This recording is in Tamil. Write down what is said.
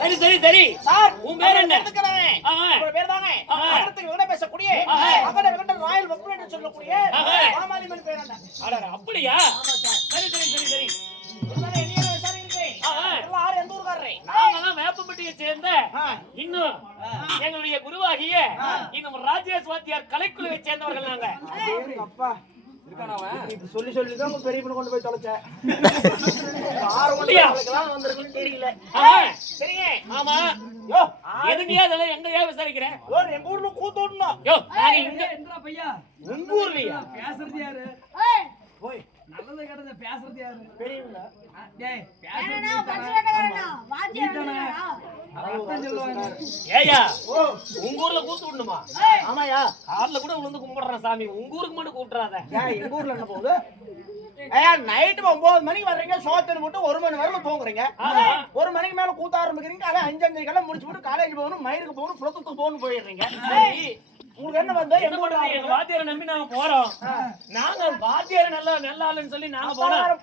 சரி சரி சரி சார் உன் பேர் என்ன? உங்க பேர் தானே அடுத்து விட பேசக்கூடிய அகட விகட ராயல் வக்குல் என்று சொல்லக்கூடிய மாமாலிமன் பேர் என்ன? அட அப்படியா? சரி சரி சரி சரி எந்த ஊர்காரரே? நாங்கெல்லாம் வேப்பம்பட்டியை சேர்ந்த இன்னும் எங்களுடைய குருவாகிய இன்னும் ராஜேஷ் வாத்தியார் கலைக்குழுவை சேர்ந்தவர்கள் நாங்க. அப்பா சொல்லி சொல்லிதான் உங்க பெரிய பொண்ணு கொண்டு போய் தொலைச்சேன். வந்திருக்குன்னு தெரியல. சரிங்க. ஆமா யோ எதுங்கயா அதெல்லாம் எங்கயா விசாரிக்கிறேன்? எங்க ஊர்ல கூத்து ஓடணும். யோ நாங்க இங்க எந்திரா பையா உங்க ஊர்லயா? பேசுறது யாரு? போய் நல்லது கெட்டது பேசுறது யாரு? பெரியவங்க. டேய் என்னடா பச்சைக்கட்டக்காரனா வாத்தியார் வந்தாரா? அதான் சொல்லுவாங்க. ஏயா உங்க ஊர்ல கூத்து விடணுமா? ஆமாயா கார்ல கூட விழுந்து கும்பிடுறேன் சாமி. உங்க ஊருக்கு மட்டும் கூப்பிட்டுறாத. எங்க ஊர்ல என்ன போகுது? ஐயா நைட்டு 9 மணிக்கு வர்றீங்க, சோத்தனை போட்டு 1 மணி வரைக்கும் தூங்குறீங்க. 1 மணிக்கு மேல கூத்த ஆரம்பிக்கிறீங்க. காலை 5:30 கெல்லாம் முடிச்சு போட்டு காலேஜ் போகணும், மயிருக்கு போகணும், புலத்துக்கு போகணும் போயிடுறீங்க. உங்களுக்கு என்ன வந்து என்ன பண்றது? எங்க வாத்தியாரை நம்பி நாங்க போறோம். நாங்க வாத்தியாரை நல்ல நல்ல ஆளுன்னு சொல்லி நாங்க போறோம்.